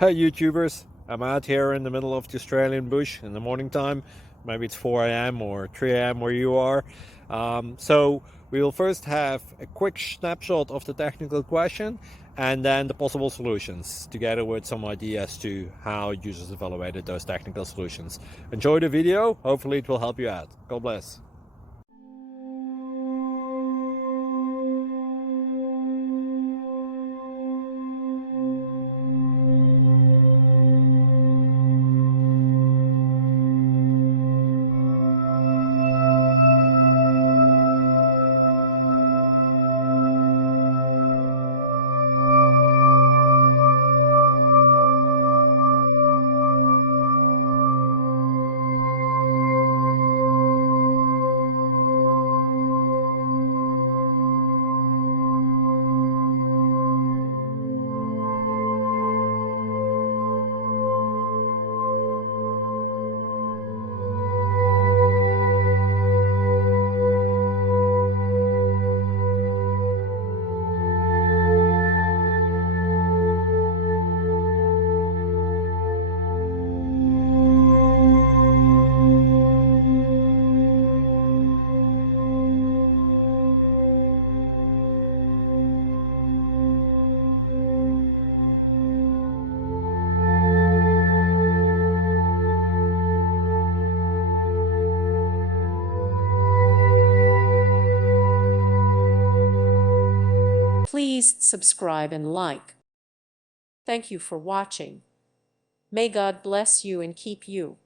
Hey YouTubers, I'm out here in the middle of the Australian bush in the morning time. Maybe it's 4 a.m. or 3 a.m. where you are. So we will first have a quick snapshot of the technical question and then the possible solutions, together with some ideas to how users evaluated those technical solutions. Enjoy the video, hopefully it will help you out. God bless. Please subscribe and like. Thank you for watching. May God bless you and keep you.